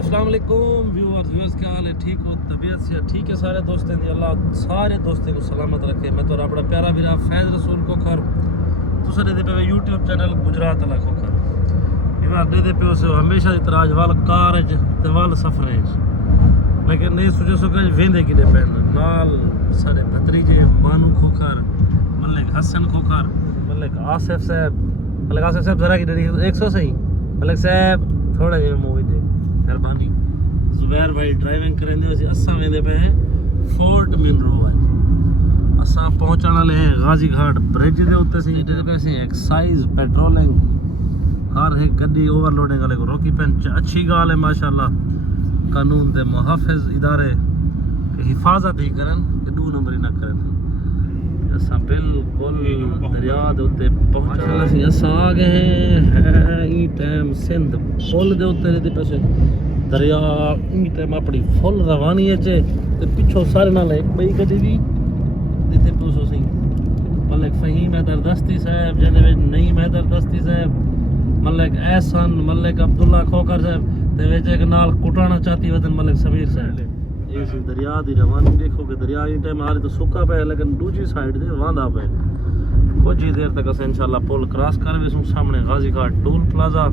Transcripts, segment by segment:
अस्सलाम वालेकुम व्यूअर्स क्या हाल है? ठीक हो? तबीयत से ठीक है? सारे दोस्तों दी अल्लाह सारे दोस्तों को सलामत रखे। मैं तो अपना प्यारा भीरा फैज़ रसूल खोखर तुसरे दे पे यूट्यूब चैनल गुजरात अला खोखर इवार दे पे उसे हमेशा की तरह वाल कारज ते वाल सफरें लेकिन नहीं सोचे सके वेंदे किने पेन नाल सारे भतरीजे मानू खोखर मलिक हसन खोखर मलिक आसिफ साहब जरा की डरी 100 सही मलिक साहब थोड़ा जिहा मूवी दे मेहरबानी। जुबैर भाई ड्राइविंग करेंदे असां वेंदे पे हैं फोर्ट मिनरो असां पहुंचण वाले हैं गाजी घाट ब्रिज दे उत्ते सी दे पे से एक्साइज पेट्रोलिंग हर एक गड्डी ओवरलोडिंग वाले को रोकी पेन अच्छी गाल है माशाल्लाह। कानून ते मुहाफिज इदारे के हिफाजत ही करन कि 2 नंबर ही ना करन। असां बिल्कुल दरिया दे उत्ते पहुंचण वाले सी असां आ गए हैं ई टाइम सिंध पुल दे उत्ते दे पैसे दरिया ई टाइम अपनी फुल रवानी है चे ते पिछो सारे नाल एक बई गड्डी भी इत्थे पुसो सी मलिक फहीम हैदर दस्ती साहब जने विच नईम हैदर दस्ती साहब मलिक एहसन मलिक अब्दुल्ला खोखर साहब ते विच एक नाल कुटाना चाहती वतन मलिक समीर साहब। ये सी दरिया दी रवानी देखो कि दरिया ई टाइम हाले तो सुक्का पे लेकिन दूसरी साइड दे वांदा पे कुछ ही देर तक अस इंशाल्लाह पुल क्रॉस कर वेसू सामने गाजी घाट टोल प्लाजा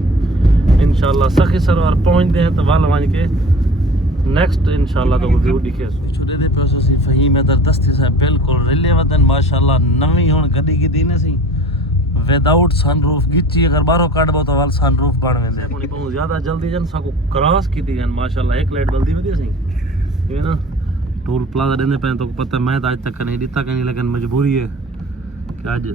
इंशाल्लाह सखी सरवार पहुंचते हैं तो वाल वन के नेक्स्ट इंशाल्लाह तो व्यू दिखे छोटे दे पैसों से फहीम हैदर दस्ती साहब बिल्कुल रिले वतन माशाल्लाह नवी हुन गड्डी की दीने सी विदाउट सनरूफ गिची अगर बाहरों काटबो तो वाल सनरूफ बन वेंदे पुनी बहुत ज्यादा जल्दी जन साको क्रॉस की दी गन माशाल्लाह एक लाइट बल्दी वदी सी ये ना टोल प्लाजा देने पे तो पता मैं तो आज तक नहीं दिता कहीं लेकिन मजबूरी है कि आज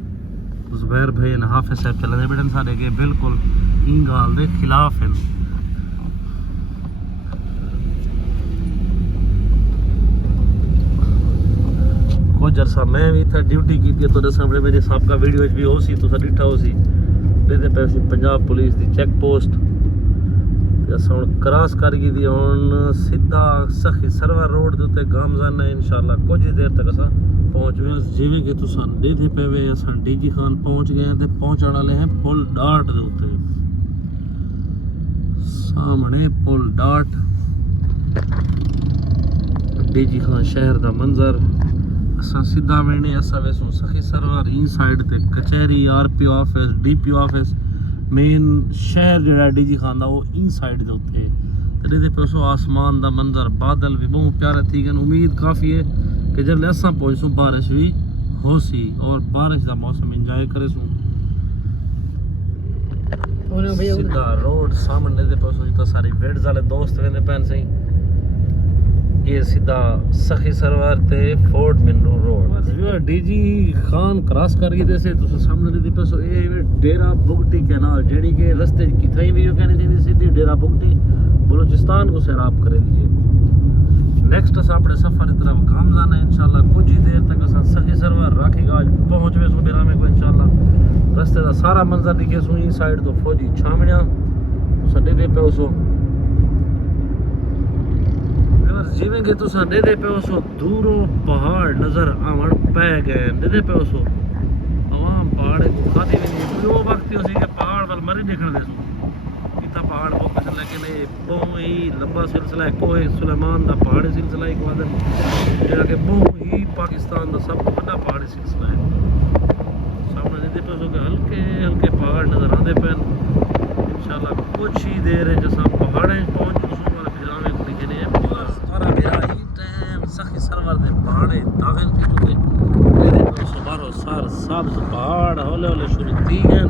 जुबैर भाई ने हाफिज साहब चलने बेटन सारे के बिल्कुल ई गाल दे खिलाफ हैं। कुछ अरसा मैं भी था ड्यूटी की थी तो सामने मेरे साहब का वीडियो भी हो सी तो डिठा हो सी देते पैसे पंजाब पुलिस की चेक पोस्ट क्रॉस कर गई थी हुन सीधा सखी सरवर रोड के उत्ते गाम जाना है इंशाल्लाह कुछ ही देर तक असा पहुंच गए जिवें कि तुसां देखे पे वे असां डीजी खान पहुंच गए हैं ते पहुंचण वाले हैं पुल डाट दे उत्ते सामने पुल डाट डीजी खान शहर दा मंजर असां सीधा वेने असां वेसू सखी सरवर ई साइड ते कचहरी RPO office DPO office main शहर जड़ा डीजी खान दा वो ई साइड दे उत्ते ते दे पैसो आसमान दा मंजर बादल भी बहुत प्यारे थी गन उम्मीद काफ़ी है कि जब असां पहुंचूं बारिश भी हो सी और बारिश दा मौसम एंजॉय करे सूं सीधा रोड सामने दे पैसो तो सारी वेड्स वाले दोस्त वेंदे पैन सही ये सीधा सखी सरवर ते fort Munro road DG Khan cross कर गई जैसे तो सामने दे पैसो ए डेरा बुगटी कैनाल जेडी के रास्ते की थई भी कहनी थी सीधी डेरा बुगटी बलूचिस्तान को सैराब करे दीजिए। नेक्स्ट अस अपने सफर की तरफ काम जाना है इंशाल्लाह कुछ ही देर तक अस सखी सरवर राखीगा पहुंच वे सुबेरा में को इंशाल्लाह रास्ते का सारा मंजर दिखे सु ई साइड तो फौजी छावणिया तो सडे दे पे उसो जिवें कि तुसां दे पे उसो दूरों पहाड़ नजर आवन पै गए दे पे उसो आवाम पहाड़ को खादी वेंदी वो वक्त होसी कि पहाड़ वाल मरी दिखण दे सु इता पहाड़ वो कुछ लेकिन ये बहुत ही लंबा सिलसिला है कोहे सुलेमान दा पहाड़ी सिलसिला एक वादन जेड़ा कि बहुत ही पाकिस्तान दा सब तो बड़ा पहाड़ी सिलसिला है सामने दे पे उसो के हल्के हल्के पहाड़ नजर आंदे पैन इंशाल्लाह कुछ ही देर है जैसा पहाड़े पहुंच सखी सरवर दे पहाड़े दाखिल थी चुके मेरे तो सुबारो सार सब्ज पहाड़ हौले हौले शुरू थी गए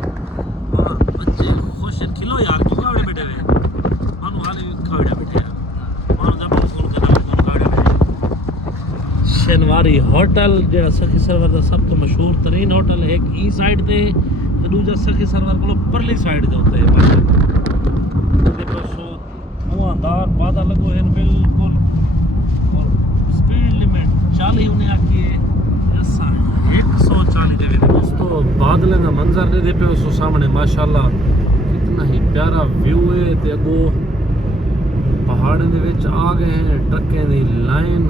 और बच्चे खुश खिलो यार तू कावड़े बैठे हुए मानो हाले कावड़े बैठे हैं मानो जब स्कूल के नाम तो कावड़े बैठे शनवारी होटल जेड़ा सखी सरवर दा सब तो मशहूर तरीन होटल एक ई साइड ते दूजा सखी सरवर को परली साइड दे होते है ते परसो धुआंधार बादल लगो है बिल्कुल 40 उन्हें आखिए 140 दे दोस्तों बादल का मंजर दे पे उस सामने माशाल्लाह कितना ही प्यारा व्यू है ते अगो पहाड़े दे विच आ गए हैं ट्रकें दी लाइन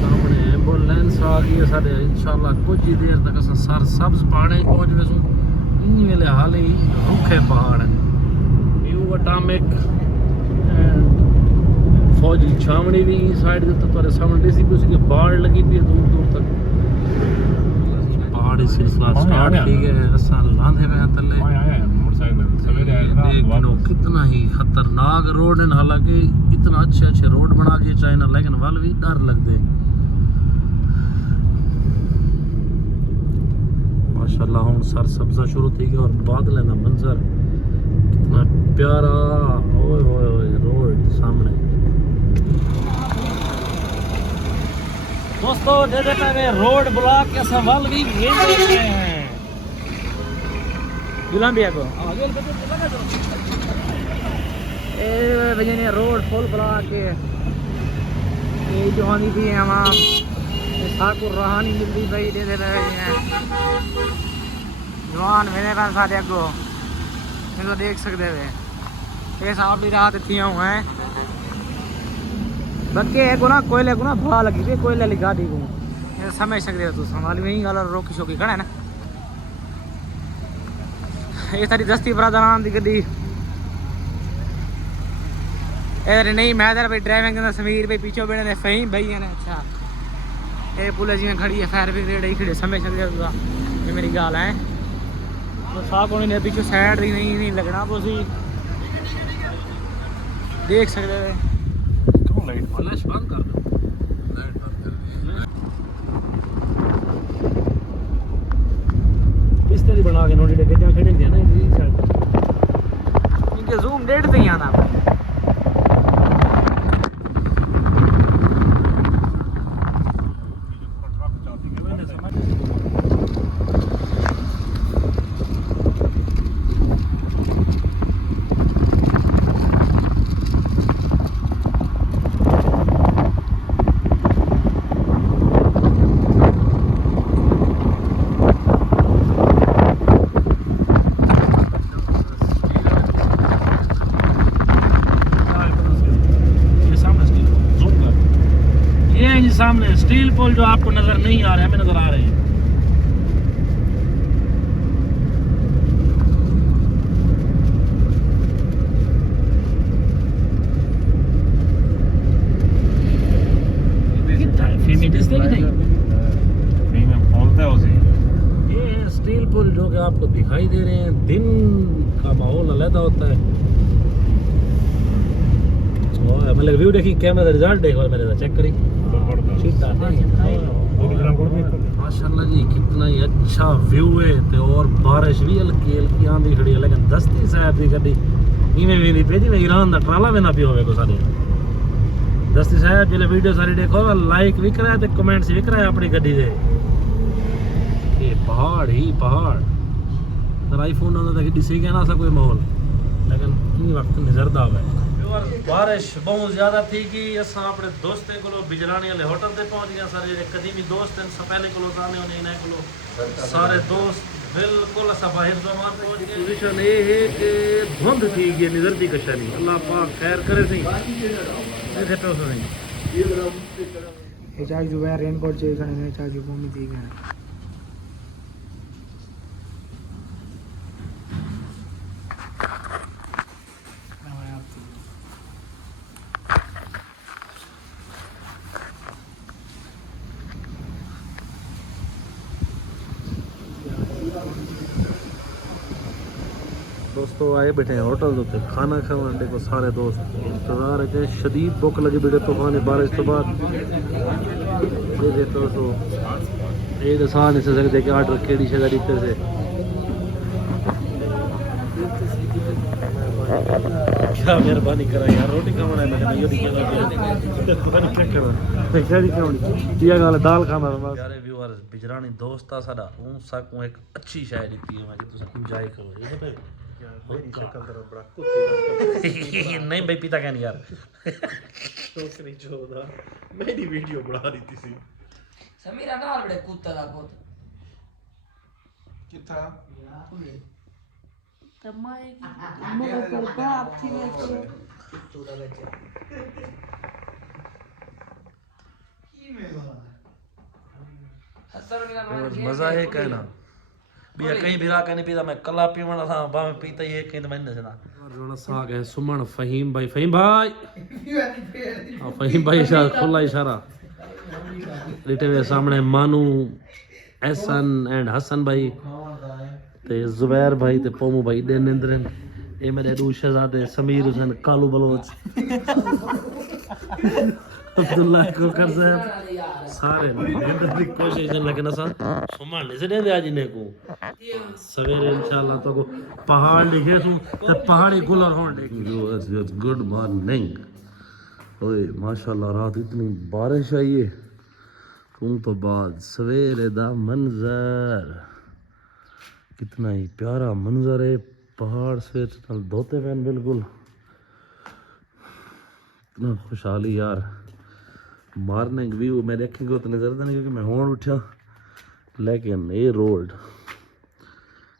सामने एम्बुलेंस आ गई है साडे इंशाल्लाह कुछ ही देर तक अस सर सब्ज पहाड़े पहुंच वेसू ई वेले हाले ही रुखे पहाड़ व्यू एटॉमिक फौजी छावनी भी साइड के तो तुम्हारे सामने देसी भी उसकी बाढ़ लगी भी दूर दूर तक पहाड़ी सिलसिला स्टार्ट की गए रस्सा लांधे हुए हैं तले देखो कितना ही खतरनाक रोड है हालांकि इतना अच्छे रोड बना के चाइना लेकिन वाल भी डर लगते माशाल्लाह हम सर सब्जा शुरू थी गया और बादल ना मंजर कितना प्यारा ओए ओए ओए रोड सामने दोस्तों दे देता है रोड ब्लॉक के सवाल भी भेज देते हैं गुलाम भैया को ए भैया ने रोड फुल ब्लॉक के ये जो आनी थी हमारा ठाकुर रहानी मिलती भाई दे दे रहे हैं जवान मेरे पास सारे अगो तो देख सकते हुए ये सांप भी रात थी हुए हैं बक्के है को ना कोयले को ना भा लगी थी कोयले लिखा दी को समझ सकते हो तू संभाल में ही गल रोकी शोकी खड़ा है ना ये सारी दस्ती बरादरान दी गड्डी ए नहीं मैं इधर भाई ड्राइविंग करना समीर भाई पीछे बैठे ने फहीम भाई है ना अच्छा ये पुलिस जी खड़ी है फायर ब्रिगेड ही खड़ी समझ सकते हो ये मेरी गाल है तो साफ होने ने पीछे साइड ही नहीं लगना बस देख सकते हो क्यों लाइट फ्लैश बंद कर दो लाइट बंद कर दी इस तरह बना के नोटी के जहां खड़े थे ना इस साइड इनके जूम डेट से ही आना सामने स्टील पोल जो आपको नजर नहीं आ रहे हैं हमें नजर आ रहे हैं ये स्टील पोल जो कि आपको दिखाई दे रहे हैं दिन का माहौल अलग होता है मतलब व्यू देखी कैमरा रिजल्ट देखो मेरे चेक करी माशाल्लाह जी कितना ही अच्छा व्यू है ते और बारिश भी हल्की हल्की आंधी खड़ी है लेकिन दस्ती साहब दी गड्डी इवें भी नहीं भेजी मैं ईरान दा ट्राला में ना पियो होवे को सारे दस्ती साहब जिले वीडियो सारी देखो लाइक भी कराया ते कमेंट्स भी कराया अपनी गड्डी दे ये पहाड़ ही पहाड़ तर आईफोन होंदा ते गड्डी सही कहना सा कोई माहौल लेकिन इन वक्त नजरदा है बारिश बहुत ज्यादा थी कि असा अपने दोस्तें को बिजरानी वाले होटल से पहुंच गया सारे कदीमी दोस्त हैं सपहले को जाने होने इन्हें को सारे दोस्त बिल्कुल असा बाहर जमान पहुंच गए पोजीशन ये है कि धुंध थी ये निजरती कशानी अल्लाह पाक खैर करे सही ऐसे पे उसने ये चाहे जो है रेनकोट चाहिए करने चाहे जो घूमी थी गए दोस्तों आए बैठे हैं होटल होते खाना खाने को सारे दोस्त इंतजार है शदीद भूख लगी बेटे तूफान बारिश तो बाद दोस्तों ये तो सह नहीं सकते कि आर्डर केड़ी शगह दीते से क्या मेहरबानी करा यार रोटी खाना है मैं ये क्या करा क्या गाल दाल खाना प्यारे व्यूअर्स बिजरानी दोस्त आ साडा उन सकू एक अच्छी शायरी दी है मैं तुम एंजॉय करो ये पे नहीं भाई पीता क्या नहीं यार टोकरी चोदा मेरी वीडियो बना रही थी समीरा नाल बड़े कुत्ता दा बहुत किथा तमाए मेरे पर बाप थी मैं चोदा बच्चा की में मजा है कहना भी कहीं भी राका नहीं पीता मैं कला पीवण था बा में पीता ही एक कहीं महीने से ना जोना साग है सुमन फहीम भाई हां फहीम भाई इशारा खुला इशारा लेटे हुए सामने मानू एहसन एंड हसन भाई ते जुबैर भाई ते पोमू भाई दे निंद्रन ये मेरे दो शहजादे समीर हुसैन कालू बलोच अब्दुल्ला को कर सारे निंद्र की कोशिश लेकिन असा सुमन से दे आज इन्हें को सवेरे इंशाल्लाह तो को पहाड़ दिखे सु ते पहाड़ी गुलर होण देख गुड मॉर्निंग ओए माशाल्लाह रात इतनी बारिश आई है तुम तो बाद सवेरे दा मंजर कितना ही प्यारा मंजर है पहाड़ से धोते पैन बिल्कुल इतना खुशहाली यार मारने व्यू मैं देखेंगे तो नजर नहीं क्योंकि मैं होड़ उठा लेकिन ये रोड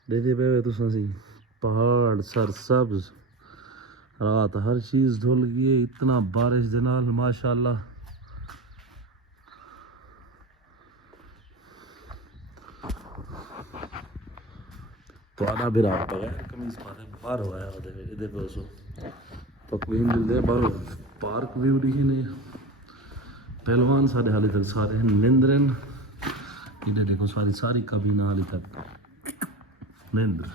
दे पे तो सी पहाड़ सरसब्ज रात हर चीज़ धुल गई है इतना बारिश दे नाल माशाल्लाह तो आधा भी रात बगैर कमीज पाते बाहर हो आया इधर पे उसो तकवीन दिल दे बाहर पार्क व्यू दिखे ने पहलवान सारे हाली तक सारे निंद्रन इधर देखो सारी कबीना हाली तक निंद्र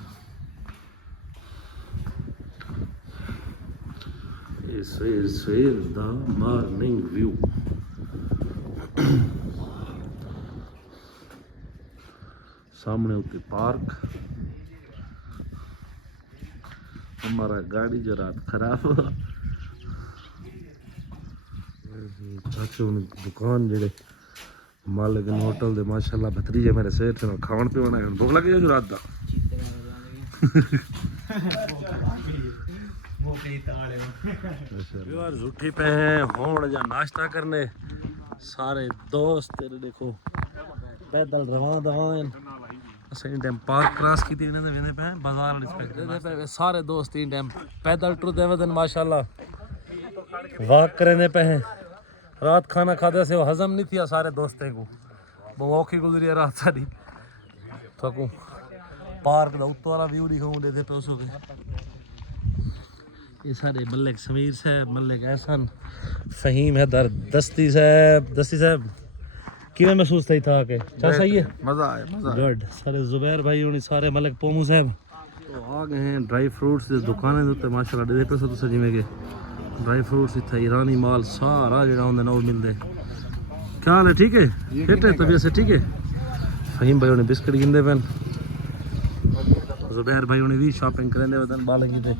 सवेर दा मॉर्निंग व्यू सामने होती पार्क हमारा गाड़ी जो रात खराब हुआ चाचू दुकान जेडे मालिक होटल दे माशाल्लाह भतरीजे मेरे सेठ से खावन पीवन आए भूख लगी जो रात दा यार उठी पे हैं होण जा नाश्ता करने सारे दोस्त तेरे देखो पैदल रवाना दवान सही टाइम पार्क क्रॉस की थी वेंदे पे बाजार इंस्पेक्टर पे सारे दोस्त इन टाइम पैदल टुरदे वदन माशाल्लाह वॉक करने पे हैं रात खाना खाते से वो हजम नहीं थिया सारे दोस्तें को बहुत औखी गुजरी है रात सारी थकू पार्क दा उत्तो वाला व्यू दिखाऊं दे पे उसको ये सारे मलिक समीर साहब मलिक एहसन फहीम हैदर दस्ती साहब किवें महसूस थई था के अच्छा सही है मजा गुड सारे जुबैर भाई होनी सारे मलिक पोमू साहब तो आ गए हैं ड्राई फ्रूट्स दी दुकानें दे उत्ते माशाल्लाह दे पे तुस जिवें के ड्राई फ्रूट्स इत्थे ईरानी माल सारा जेड़ा होंदे ना वो मिलदे क्या हाल है ठीक है फिट है तबीयत से ठीक है फहीम भाई होनी बिस्किट गिनदे पेन जुबैर भाई होनी भी शॉपिंग करने वदन बालगी पे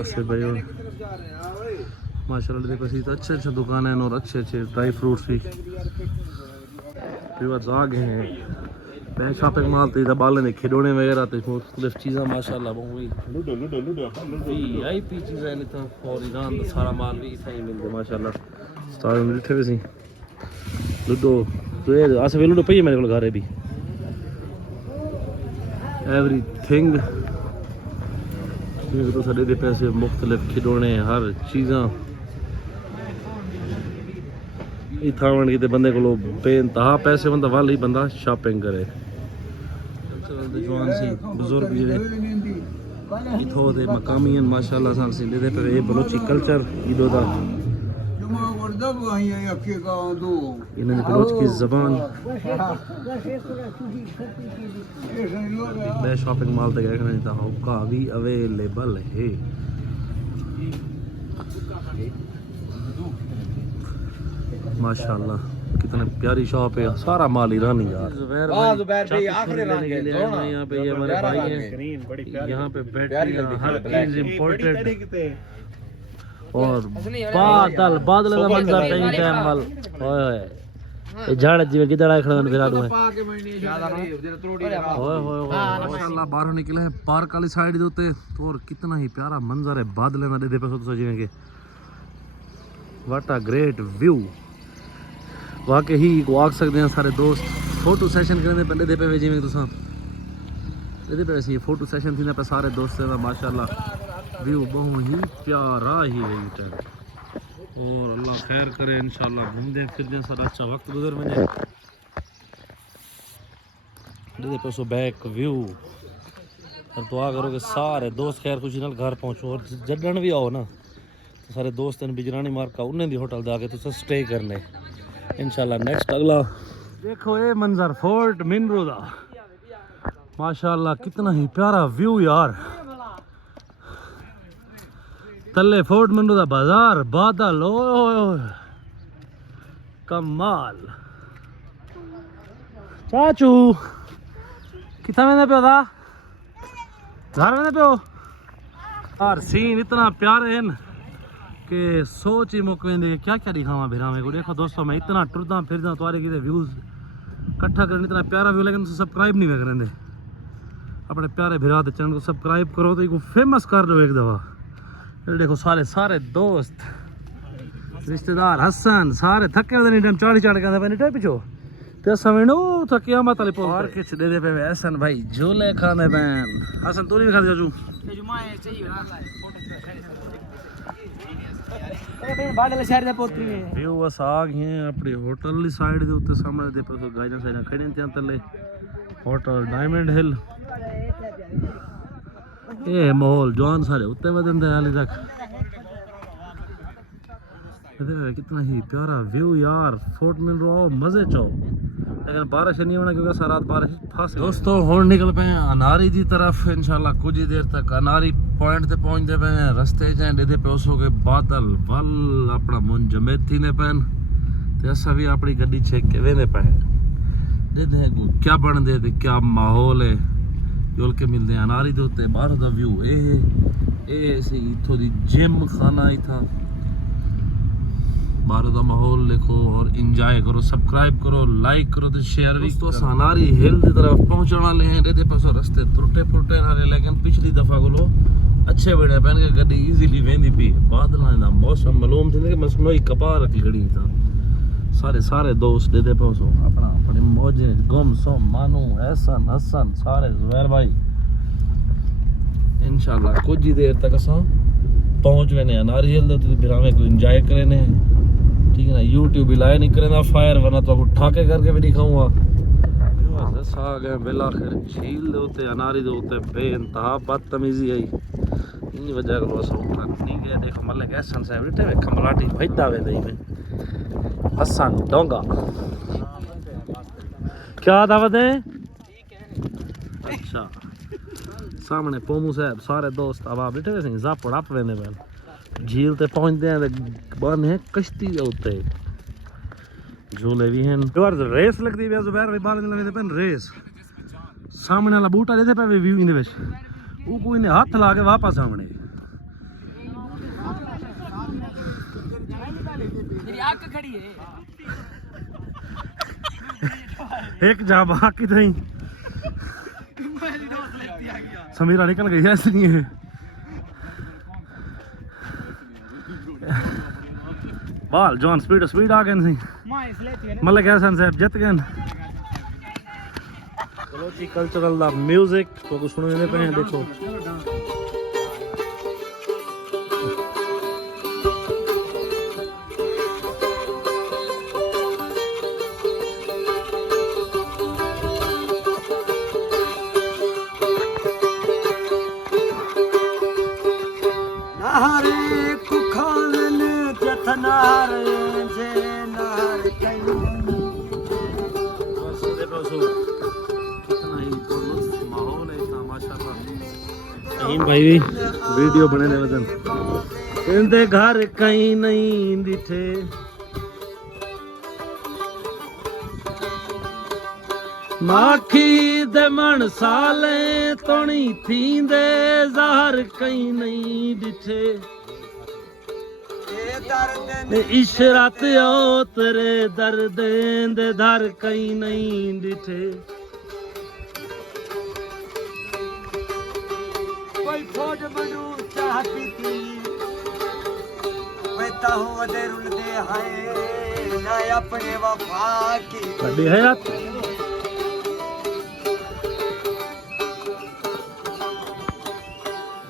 आसिफ भाई और माशाल्लाह देखो सी तो अच्छे दुकान है और अच्छे ड्राई फ्रूट्स भी व्यूअर्स आ गए हैं बैंक शॉपिंग मॉल ते बाले ने खिलौने वगैरह ते मुख्तलिफ चीज़ें माशाल्लाह बहुत वीआईपी चीज़ें ने तो और ईरान का सारा माल भी इतना ही मिलता माशाल्लाह स्टार में बैठे हुए सी लूडो तो ये आसिफ लूडो पई है मेरे को घर भी एवरीथिंग तो साढ़े दे पैसे मुख्तलिफ खिलौने हर चीज़ा इतना कि बंदे को बेइंतहा पैसे बंदा वाल ही बंदा शॉपिंग करे जवान सी बुजुर्ग जेडे इथों दे मकामी माशाल्लाह सान सी दे पे बलोची कल्चर इदो दा इन्होंने बलोच की ज़बान मैं शॉपिंग मॉल तक देखना चाहता हूँ का भी अवेलेबल है माशाल्लाह कितने प्यारी शॉप है सारा माल ईरानी यार जुबैर भाई आखिरी रंग है यहाँ पे ये हमारे भाई हैं यहाँ पे बैटरी हर चीज इम्पोर्टेड और बादल का मंजर टाइम टाइम वाल ओए ये झाड़ जीवे किधर आए खड़े फिरा दो ओए ओए माशाल्लाह बाहर निकले हैं पार्क वाली साइड दे उते तो और कितना ही प्यारा मंजर है बादल ना दे पे तो जीवे के व्हाट अ ग्रेट व्यू वाकई ही को आख सकते हैं सारे दोस्त फोटो सेशन करने पे दे पे जिवें तुसा दे पे वैसे फोटो सेशन थी ना पे सारे दोस्त माशाल्लाह व्यू बहुत ही प्यारा ही है और अल्लाह खैर करे इंशाल्लाह घूमते फिरते सारा अच्छा वक्त गुजर वने दे पैसो बैक व्यू और दुआ करो कि सारे दोस्त खैर खुशी नाल घर पहुंचो और जडन भी आओ ना तो सारे दोस्त ने बिजरानी मार्का उन्हें दी होटल जाके तुस स्टे करने इंशाल्लाह नेक्स्ट अगला देखो ये मंजर फोर्ट मिनरू दा माशाल्लाह कितना ही प्यारा व्यू यार तले फोर्ट मिनरू दा बाजार बादल ओए कमाल चाचू कितना मैंने पे था घर में पे यार सीन इतना प्यारे हैं कि सोच ही मुक वेंदे क्या क्या दिखावा भिरावे को देखो दोस्तों मैं इतना टुरदा फिरदा तुम्हारे किते व्यूज इकट्ठा करने इतना प्यारा व्यू लेकिन सब्सक्राइब नहीं करेंगे अपने प्यारे भिरा चैनल को सब्सक्राइब करो तो फेमस कर दो एक दफ़ा देखो सारे सारे दोस्त रिश्तेदार हसन सारे थके नहीं टाइम चाड़ी चाड़ के आते पे पिछो ते समय नो थकिया मत ले और किछ दे दे पे हसन भाई झूले खाने बैन हसन तू नहीं खा जाजू ये जो माए चाहिए बाडले शहर दे पोतरी में व्यू बस आ गए अपनी होटल ली साइड दे उत्ते सामने दे पे गाइडन साइड खड़े थे तले होटल डायमंड हिल ये माहौल जॉन सारे उत्ते वदन दे हाली तक कितना ही प्यारा व्यू यार फोर्ट मिनरू आओ मजे चाओ लेकिन बारिश नहीं होना क्योंकि सारा रात बारिश फंस दोस्तों हुण निकल पे अनारी दी तरफ इंशाल्लाह कुछ ही देर तक अनारी पॉइंट ते पहुंचते पे रस्ते च डेदे पे उसोगे बादल वल अपना मुन जमेती ने पैन ते असा भी अपनी गड्डी छेक के वेंदे पे देदे क्या बन दे ते क्या माहौल है जोल के मिलते हैं अनारी दे उत्ते बाहर दा व्यू ए सी इथों दी जिम खाना ही था बाहर दा माहौल देखो और इंजॉय करो सब्सक्राइब करो लाइक करो तो शेयर भी तो अनारी हिल दी तरफ पहुंचने वाले हैं रेते पासो रस्ते टूटे फुटे नारे लेकिन पिछली दफा को अच्छे बड़े पहन के गड्डी इजीली वेंदी पी बादल दा मौसम मालूम थी कि मसनोई कपा रखी गड़ी था सारे दोस्त दे पहुंचो अपना अपनी मौजे गुम सोम मानू एहसन हसन सारे जुबैर भाई इंशाल्लाह कुछ ही देर तक असा पहुंच वेने अनारी हिल दे बिरावे को एंजॉय करेने ठीक है ना यूट्यूब भी लाए नहीं करेना फायर वरना तो आपको ठाके करके भी दिखाऊंगा आ गए बिल आखिर झील दे उत्ते अनारी दे उत्ते बेइंतहा बदतमीजी आई इन वजह को असा उठा नहीं गया देखो मल्ले एहसन साहब बेटे खमलाटी भजदा वे दई में हसन डोंगा क्या दावत है अच्छा सामने पोमू साहब सारे दोस्त अब आप बैठे हुए जापड़ आप वेंदे पहले झील ते पहुंचते हैं बन है कश्ती दे उत्ते झूले भी हैं यार रेस लगदी है जुबैर भाई बाल ने पहन रेस सामने वाला बूटा देते पे व्यू इन विच वो कोई ने हाथ ला के वापस सामने मेरी आंख खड़ी है एक जा बाकी थी समीरा निकल गई है इसलिए बाल जॉन स्पीड आ गए मतलब क्या सन साहब जित गए चलो जी कल्चरल दा म्यूजिक तो सुनने पे हैं देखो भाई वीडियो बने वजन इनते घर कहीं नहीं दिखे माखी दे मन साले तोनी थींदे ज़हर कहीं नहीं दिखे इशरत ओ तेरे दर्द दे दर कहीं नहीं दिखे कोई फौज बनू चाहती थी बैठा हूँ दे रुलदे हाय ना अपने वफा की बड़ी हयात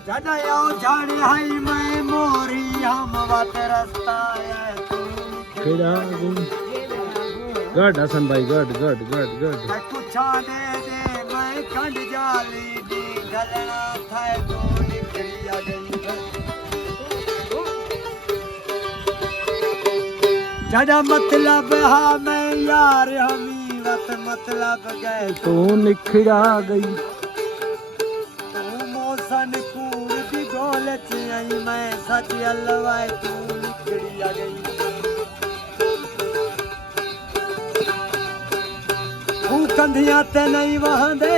जदा आओ जाने हाय मैं मोरी हम वात रास्ता है तू केड़ा गुड हसन भाई गुड गुड गुड गुड कुछा दे दे मैं खंड जाली दी गलना था तू निकली आ गई जड़ा मतलब हा मैं यार हमी वत मतलब गए तू निखड़ा गई तू मोसन कूड़ दी गोल आई मैं सच अलवाए तू निकली आ गई तू कंधियां ते नहीं वहांदे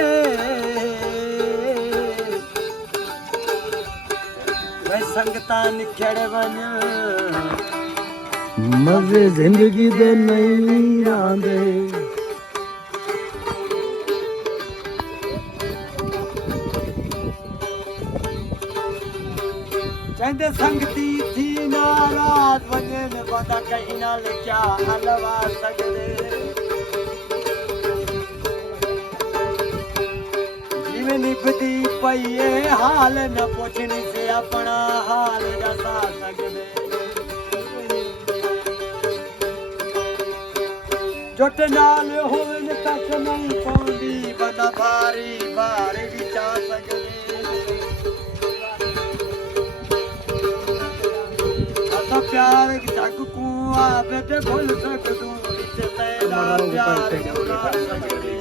वे संगता निखड़ वन मजे जिंदगी दे नहीं आंदे कहते संगती थी नाराज वजन बंदा कहीं ना क्या हलवा सकदे जिवें निभदी पईए हाल न पुछनी से अपना हाल दसा सकदे जुट नाल होवन तक नहीं पौंदी बंदा भारी भारी भी चा सकदे प्यार जग को आवे ते भूल सकदू विच तेरा प्यार जुड़ा सकदे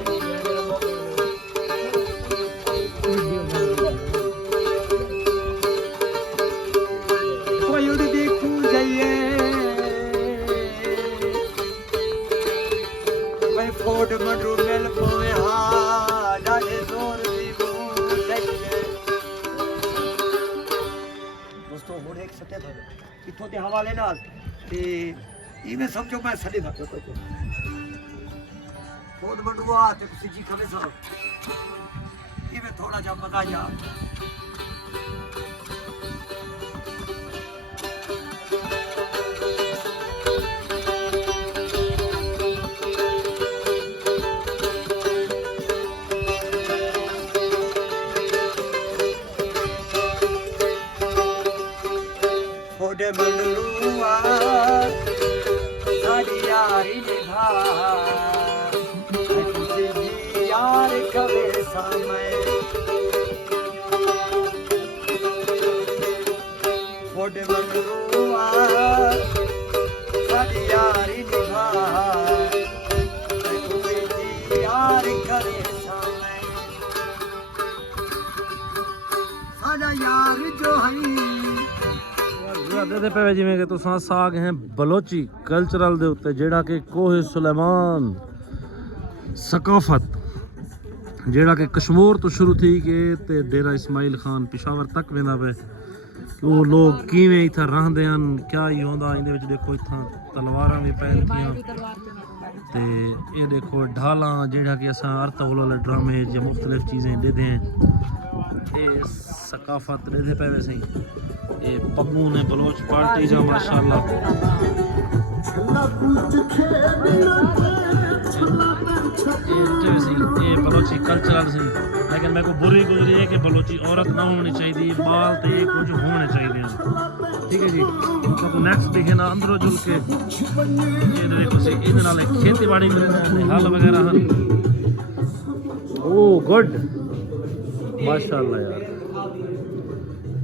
कोई उड़ देखू जाइए मैं फोड़ मंडू मिल पोए हा डाले जोर दी बूट लगे दोस्तों हो एक सत्य था इथों के हवाले नाल ते इवें समझो मैं सड़े था बहुत मंडुआ ते तुसी जी खवे सा इवें थोड़ा जा मजा या थोड़े मंडुआ साड़ी यारी निभा तुझे जी यार कवे समय थोड़े मंडुआ साड़ी यारी निभा तुझे जी यार कवे समय साड़ा यार जो है दे पे जिवें कि तुसां साग हैं बलोची कल्चरल दे उत्ते जेड़ा कि कोहे सुलेमान सकाफत जेड़ा कि कश्मीर तो शुरू थी के ते डेरा इस्माइल खान पिशावर तक वेंदा पे कि वो लोग किवें इत्थे रहंदे हन क्या ही होंदा इंदे विच देखो इत्थां तलवारां भी पैंदियां ते ये देखो ढालां जेड़ा कि असां अर्तगुल ड्रामे या मुख्तलिफ चीज़ें देदे हैं ये सकाफत देदे पे वैसे ही ये पप्पू ने बलोच पार्टी जा माशाल्लाह ये बलोची कल्चरल सी लेकिन मेरे को बुरी गुजरी है कि बलोची औरत ना होनी चाहिए बाल तो ये कुछ होने चाहिए ठीक है जी तो नेक्स्ट देखे ना अंदरों जुल के ये देखो सी इन नाल खेती बाड़ी में हल वगैरह हन ओ गुड माशाल्लाह यार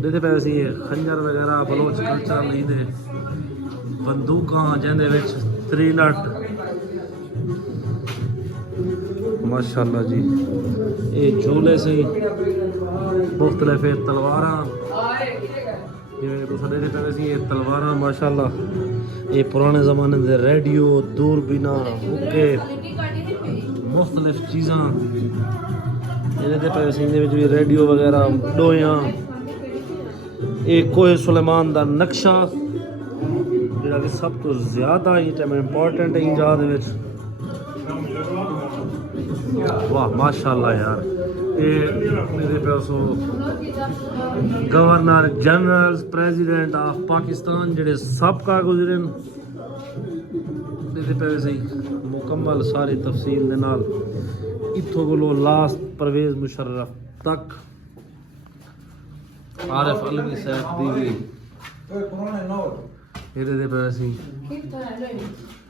देते पे सी खंजर वगैरह बलोच कल्चर लीदे बंदूकां जिंदे विच 3 नट माशाल्लाह जी ये झूले सी मुख्तलिफ तलवारां जिवें तुस देते पे सी ये तलवारां माशाल्लाह ये पुराने ज़माने दे रेडियो दूरबीना हुक्के मुख्तलिफ चीज़ां ये देते पे सी इहदे विच भी रेडियो वगैरह डोयां एक कोहे सुलेमान दा नक्शा जिहड़ा कि सब तो ज़्यादा ही टाइम इंपॉर्टेंट है ईजाद विच वाह माशाल्लाह यार ये मेरे पास governor general president of Pakistan जिहड़े सबका गुजरे मेरे पे सही मुकम्मल सारी तफसील दे नाल इत्थों कोलों लास्ट परवेज़ मुशर्रफ तक आरिफ अलवी साहब दी भी ਇਹਦੇ ਦੇ ਪਏ ਸੀ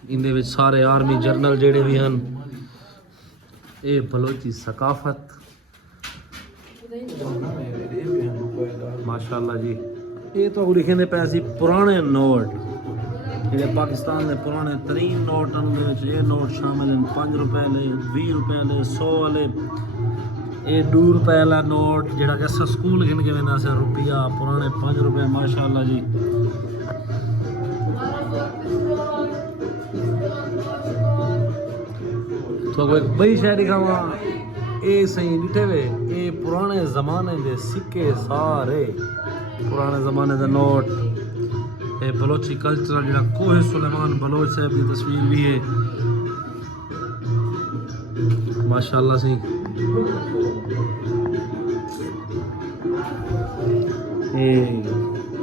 ਇਹਦੇ ਵਿੱਚ ਸਾਰੇ ਆਰਮੀ ਜਰਨਲ ਜਿਹੜੇ ਵੀ ਹਨ ਇਹ ਬਲੋਚੀ ਸਕਾਫਤ ਮਾਸ਼ਾਅੱਲਾ ਜੀ ਇਹ ਤਾਂ ਲਿਖੇ ਨੇ ਪਏ ਸੀ ਪੁਰਾਣੇ ਨੋਟ ਜਿਹੜੇ ਪਾਕਿਸਤਾਨ ਦੇ ਪੁਰਾਣੇ ਤਰੀਨ ਨੋਟ ਹਨ ਉਹਦੇ ਵਿੱਚ ਇਹ ਨੋਟ ਸ਼ਾਮਿਲ ਹਨ 5 रुपए वाले 20 रुपए वाले 100 वाले ये 2 रुपए वाला नोट जेड़ा कि अस स्कूल गिन के वेंदा से रुपया पुराने 5 रुपए माशाअल्लाह जी तो कोई बड़ी शय दिखावा ये सही डिठे वे ये पुराने ज़माने दे सिक्के सारे पुराने ज़माने दे नोट ये बलोची कल्चरल जेड़ा कोहे सुलेमान बलोच साहब की तस्वीर भी है माशाअल्लाह सी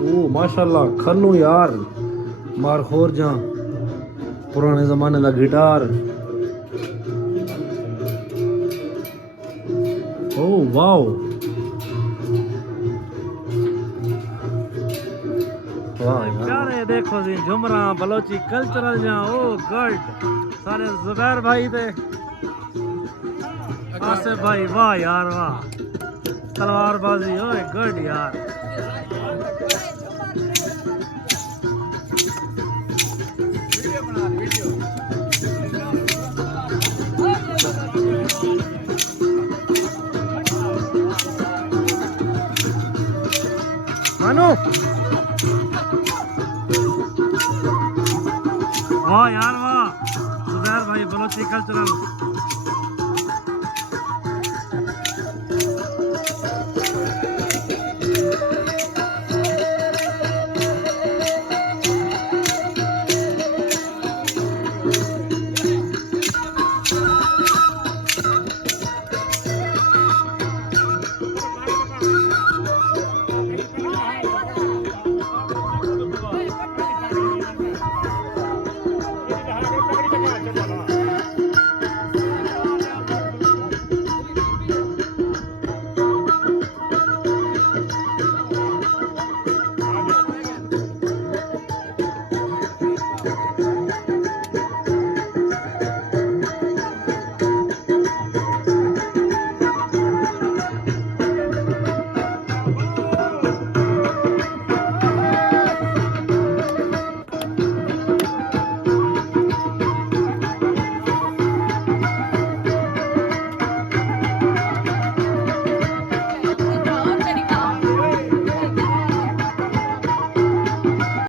ओ माशाअल्लाह खन्नू यार मारखोर जा पुराने ज़माने दा गिटार ओ वाओ यार ये देखो जी झुमरा बलोची कल्चरल जा ओ गड सारे जुबैर भाई थे आसिफ भाई वाह यार वाह तलवारबाजी ओए गुड यार मानो वाह यार वाह जुबैर भाई बलोची कल्चरल